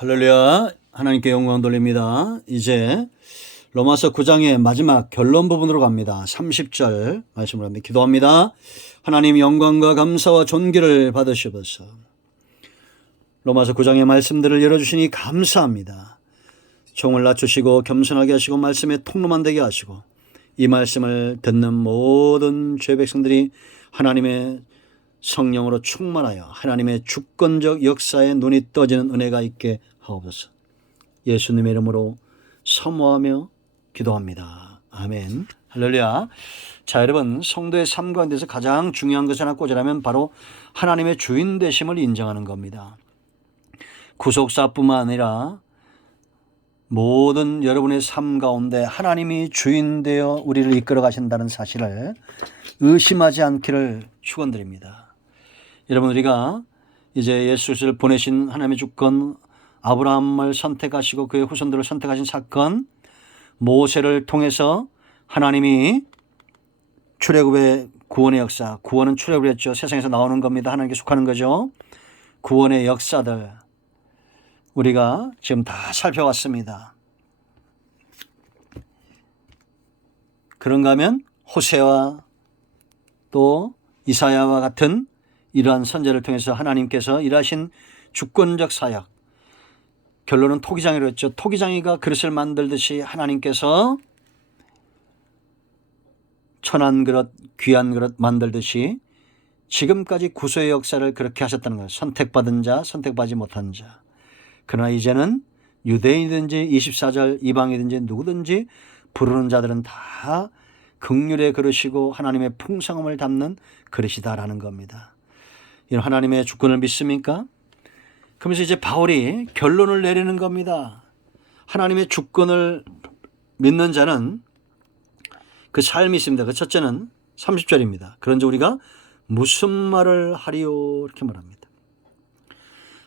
할렐루야. 하나님께 영광 돌립니다. 이제 로마서 9장의 마지막 결론 부분으로 갑니다. 30절 말씀을 합니다. 기도합니다. 하나님 영광과 감사와 존귀를 받으시옵소서. 로마서 9장의 말씀들을 열어주시니 감사합니다. 종을 낮추시고 겸손하게 하시고 말씀에 통로만 되게 하시고 이 말씀을 듣는 모든 죄 백성들이 하나님의 성령으로 충만하여 하나님의 주권적 역사에 눈이 떠지는 은혜가 있게 하옵소서. 예수님의 이름으로 사모하며 기도합니다. 아멘. 할렐루야. 자, 여러분, 성도의 삶 가운데서 가장 중요한 것을 하나 꽂으라면 바로 하나님의 주인 되심을 인정하는 겁니다. 구속사뿐만 아니라 모든 여러분의 삶 가운데 하나님이 주인 되어 우리를 이끌어 가신다는 사실을 의심하지 않기를 축원드립니다. 여러분, 우리가 이제 예수를 보내신 하나님의 주권, 아브라함을 선택하시고 그의 후손들을 선택하신 사건, 모세를 통해서 하나님이 출애굽의 구원의 역사, 구원은 출애굽을 했죠. 세상에서 나오는 겁니다. 하나님께 속하는 거죠. 구원의 역사들 우리가 지금 다 살펴왔습니다. 그런가 하면 호세와 또 이사야와 같은 이러한 선제를 통해서 하나님께서 일하신 주권적 사역, 결론은 토기장이라고 했죠. 토기장이가 그릇을 만들듯이 하나님께서 천한 그릇, 귀한 그릇 만들듯이 지금까지 구소의 역사를 그렇게 하셨다는 거예요. 선택받은 자, 선택받지 못한 자. 그러나 이제는 유대인이든지 24절 이방이든지 누구든지 부르는 자들은 다 긍휼의 그릇이고 하나님의 풍성함을 담는 그릇이다라는 겁니다. 이런 하나님의 주권을 믿습니까? 그러면서 이제 바울이 결론을 내리는 겁니다. 하나님의 주권을 믿는 자는 그 삶이 있습니다. 그 첫째는 30절입니다. 그런즉 우리가 무슨 말을 하리요? 이렇게 말합니다.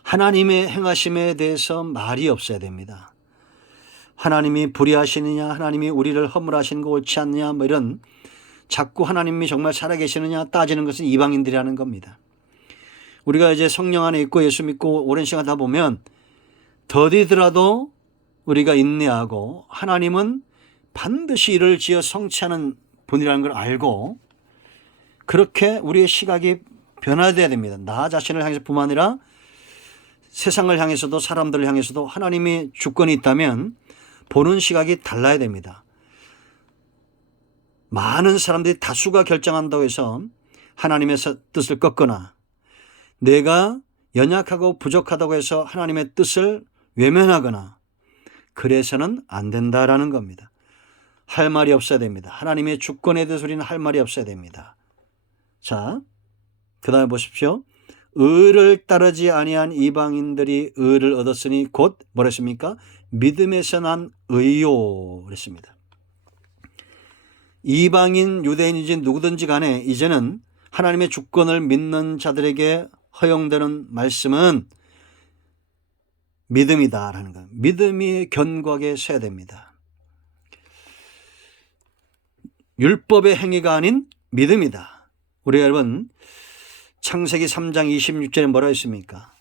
하나님의 행하심에 대해서 말이 없어야 됩니다. 하나님이 불의하시느냐, 하나님이 우리를 허물하시는 거 옳지 않느냐, 뭐 이런 자꾸 하나님이 정말 살아계시느냐 따지는 것은 이방인들이 하는 겁니다. 우리가 이제 성령 안에 있고 예수 믿고 오랜 시간 다 보면 더디더라도 우리가 인내하고 하나님은 반드시 일을 지어 성취하는 분이라는 걸 알고 그렇게 우리의 시각이 변화되어야 됩니다. 나 자신을 향해서뿐만 아니라 세상을 향해서도 사람들을 향해서도 하나님의 주권이 있다면 보는 시각이 달라야 됩니다. 많은 사람들이 다수가 결정한다고 해서 하나님의 뜻을 꺾거나 내가 연약하고 부족하다고 해서 하나님의 뜻을 외면하거나 그래서는 안 된다라는 겁니다. 할 말이 없어야 됩니다. 하나님의 주권에 대해서 우리는 할 말이 없어야 됩니다. 자, 그 다음에 보십시오. 의를 따르지 아니한 이방인들이 의를 얻었으니 곧 뭐랬습니까? 믿음에서 난 의요 그랬습니다. 이방인 유대인이지 누구든지 간에 이제는 하나님의 주권을 믿는 자들에게 허용되는 말씀은 믿음이다라는 것. 믿음이 견고하게 서야 됩니다. 율법의 행위가 아닌 믿음이다. 우리 여러분 창세기 3장 26절에 뭐라 했습니까?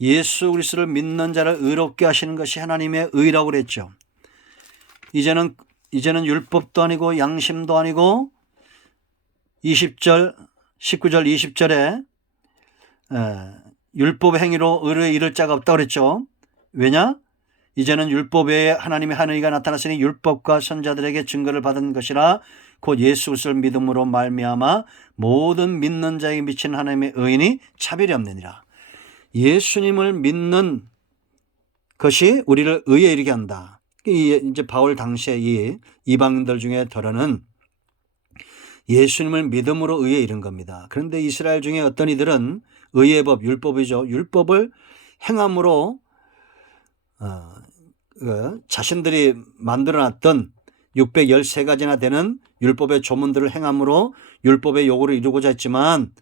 예수 그리스도를 믿는 자를 의롭게 하시는 것이 하나님의 의라고 그랬죠. 이제는 율법도 아니고 양심도 아니고 20절, 19절, 20절에 율법의 행위로 의를 이룰 자가 없다고 그랬죠. 왜냐? 이제는 율법 외에 하나님의 한 의가 나타났으니 율법과 선자들에게 증거를 받은 것이라 곧 예수 그리스도를 믿음으로 말미암아 모든 믿는 자에게 미치는 하나님의 의인이 차별이 없느니라. 예수님을 믿는 것이 우리를 의에 이르게 한다. 이제 바울 당시에 이 이방인들 중에 더러는 예수님을 믿음으로 의에 이른 겁니다. 그런데 이스라엘 중에 어떤 이들은 의의 법, 율법이죠. 율법을 행함으로 자신들이 만들어놨던 613가지나 되는 율법의 조문들을 행함으로 율법의 요구를 이루고자 했지만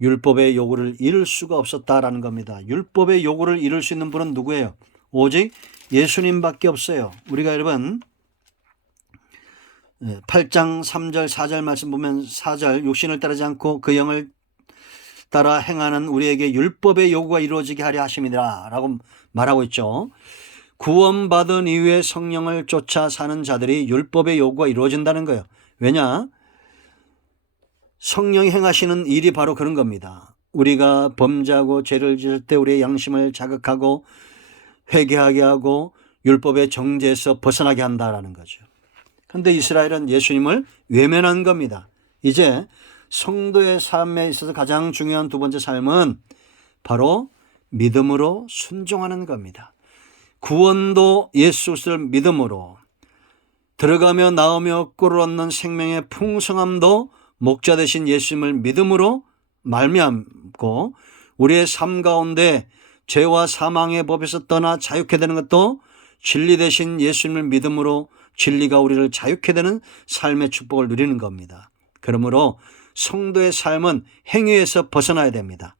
율법의 요구를 이룰 수가 없었다라는 겁니다. 율법의 요구를 이룰 수 있는 분은 누구예요? 오직 예수님밖에 없어요. 우리가 여러분 8장 3절 4절 말씀 보면 4절 육신을 따르지 않고 그 영을 따라 행하는 우리에게 율법의 요구가 이루어지게 하려 하심이라 라고 말하고 있죠. 구원받은 이후에 성령을 쫓아 사는 자들이 율법의 요구가 이루어진다는 거예요. 왜냐? 성령이 행하시는 일이 바로 그런 겁니다. 우리가 범죄하고 죄를 지을 때 우리의 양심을 자극하고 회개하게 하고 율법의 정죄에서 벗어나게 한다라는 거죠. 그런데 이스라엘은 예수님을 외면한 겁니다. 이제 성도의 삶에 있어서 가장 중요한 두 번째 삶은 바로 믿음으로 순종하는 겁니다. 구원도 예수 그리스도를 믿음으로, 들어가며 나오며 꿀을 얻는 생명의 풍성함도 목자 되신 예수님을 믿음으로 말미암고, 우리의 삶 가운데 죄와 사망의 법에서 떠나 자유케 되는 것도 진리 되신 예수님을 믿음으로 진리가 우리를 자유케 되는 삶의 축복을 누리는 겁니다. 그러므로 성도의 삶은 행위에서 벗어나야 됩니다.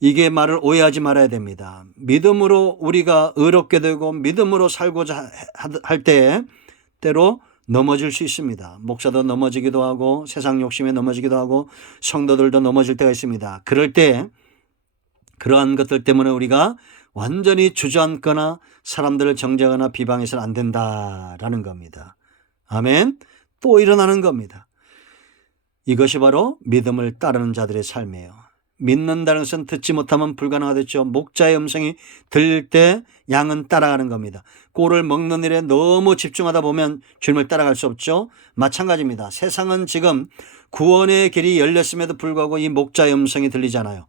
이게 말을 오해하지 말아야 됩니다. 믿음으로 우리가 의롭게 되고 믿음으로 살고자 할 때 때로 넘어질 수 있습니다. 목사도 넘어지기도 하고 세상 욕심에 넘어지기도 하고 성도들도 넘어질 때가 있습니다. 그럴 때 그러한 것들 때문에 우리가 완전히 주저앉거나 사람들을 정죄하거나 비방해서는 안 된다라는 겁니다. 아멘. 또 일어나는 겁니다. 이것이 바로 믿음을 따르는 자들의 삶이에요. 믿는다는 것은 듣지 못하면 불가능하겠죠. 목자의 음성이 들릴 때 양은 따라가는 겁니다. 꼴을 먹는 일에 너무 집중하다 보면 주님을 따라갈 수 없죠. 마찬가지입니다. 세상은 지금 구원의 길이 열렸음에도 불구하고 이 목자의 음성이 들리잖아요.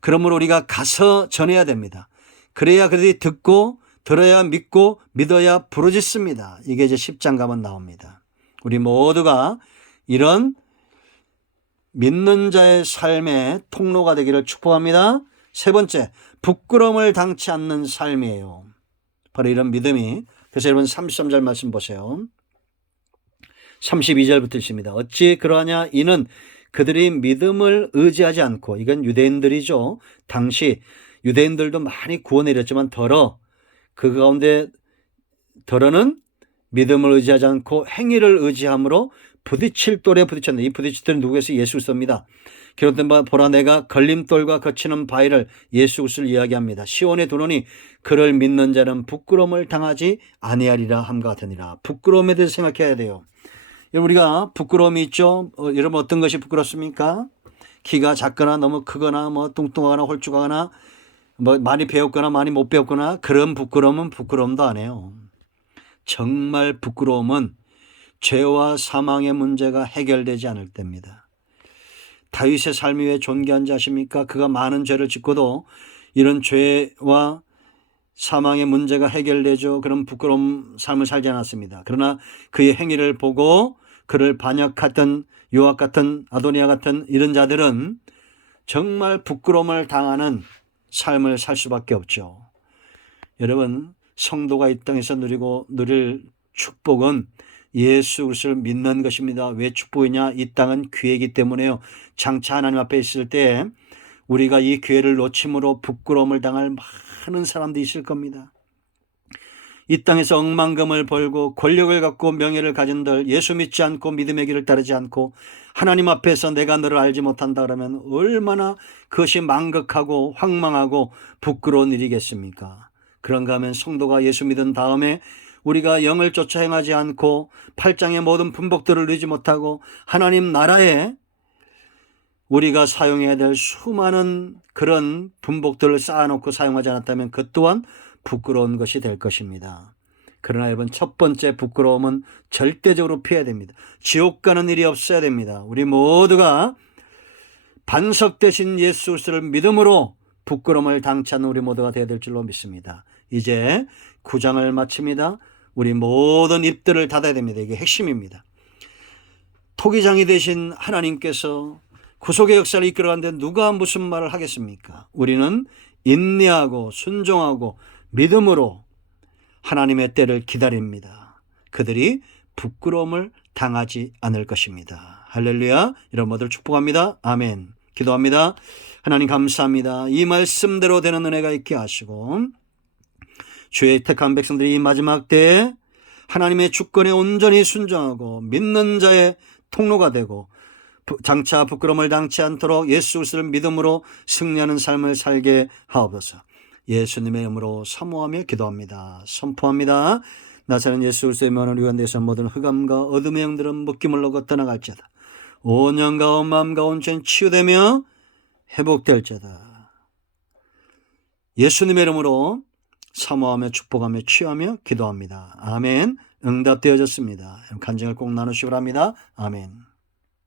그러므로 우리가 가서 전해야 됩니다. 그래야 그들이 듣고 들어야 믿고 믿어야 부르짖습니다. 이게 이제 10장 가면 나옵니다. 우리 모두가 이런 믿는 자의 삶의 통로가 되기를 축복합니다. 세 번째, 부끄러움을 당치 않는 삶이에요. 바로 이런 믿음이. 그래서 여러분 33절 말씀 보세요. 32절부터 있습니다. 어찌 그러하냐? 이는 그들이 믿음을 의지하지 않고, 이건 유대인들이죠. 당시 유대인들도 많이 구원을 이뤘지만 그 가운데 덜어는 믿음을 의지하지 않고 행위를 의지함으로 부딪힐 돌에 부딪혔는데, 이 부딪힐 돌은 누구에서? 예수 그리스도입니다. 기록된 바 보라 내가 걸림돌과 거치는 바위를, 예수 그리스도를 이야기합니다. 시온에 두노니 그를 믿는 자는 부끄러움을 당하지 아니하리라 함과 같으니라. 부끄러움에 대해서 생각해야 돼요. 우리가 부끄러움이 있죠. 여러분 어떤 것이 부끄럽습니까? 키가 작거나 너무 크거나 뭐 뚱뚱하거나 홀쭉하거나 뭐 많이 배웠거나 많이 못 배웠거나, 그런 부끄러움은 부끄러움도 아니에요. 정말 부끄러움은 죄와 사망의 문제가 해결되지 않을 때입니다. 다윗의 삶이 왜 존귀한지 아십니까? 그가 많은 죄를 짓고도 이런 죄와 사망의 문제가 해결되죠. 그런 부끄러운 삶을 살지 않았습니다. 그러나 그의 행위를 보고 그를 반역했던 요압 같은, 아도니아 같은 이런 자들은 정말 부끄러움을 당하는 삶을 살 수밖에 없죠. 여러분, 성도가 이 땅에서 누릴 축복은 예수 그리스도를 믿는 것입니다. 왜 축복이냐? 이 땅은 기회이기 때문에요. 장차 하나님 앞에 있을 때 우리가 이 기회를 놓침으로 부끄러움을 당할 많은 사람들이 있을 겁니다. 이 땅에서 억만금을 벌고 권력을 갖고 명예를 가진들, 예수 믿지 않고 믿음의 길을 따르지 않고 하나님 앞에서 내가 너를 알지 못한다 그러면 얼마나 그것이 망극하고 황망하고 부끄러운 일이겠습니까? 그런가 하면 성도가 예수 믿은 다음에 우리가 영을 쫓아 행하지 않고 8장의 모든 분복들을 누리지 못하고 하나님 나라에 우리가 사용해야 될 수많은 그런 분복들을 쌓아놓고 사용하지 않았다면 그 또한 부끄러운 것이 될 것입니다. 그러나 여러분, 첫 번째 부끄러움은 절대적으로 피해야 됩니다. 지옥 가는 일이 없어야 됩니다. 우리 모두가 반석 되신 예수 그리스도를 믿음으로 부끄러움을 당치 않는 우리 모두가 되어야 될 줄로 믿습니다. 이제 9장을 마칩니다. 우리 모든 입들을 닫아야 됩니다. 이게 핵심입니다. 토기장이 되신 하나님께서 구속의 역사를 이끌어가는데 누가 무슨 말을 하겠습니까? 우리는 인내하고 순종하고 믿음으로 하나님의 때를 기다립니다. 그들이 부끄러움을 당하지 않을 것입니다. 할렐루야. 이런 모두를 축복합니다. 아멘. 기도합니다. 하나님 감사합니다. 이 말씀대로 되는 은혜가 있게 하시고 주의 택한 백성들이 이 마지막 때에 하나님의 주권에 온전히 순종하고 믿는 자의 통로가 되고 장차 부끄러움을 당치 않도록 예수 그리스도를 믿음으로 승리하는 삶을 살게 하옵소서. 예수님의 이름으로 사모하며 기도합니다. 선포합니다. 나사렛 예수 그리스도의 명을 위한 데서 모든 흑암과 어둠의 영들은 묶임을 떠나갈지어다. 온 영과 온 마음과 온 죄는 치유되며 회복될지어다. 예수님의 이름으로 사모하며 축복하며 취하며 기도합니다. 아멘. 응답되어졌습니다. 간증을 꼭 나누시기 바랍니다. 아멘.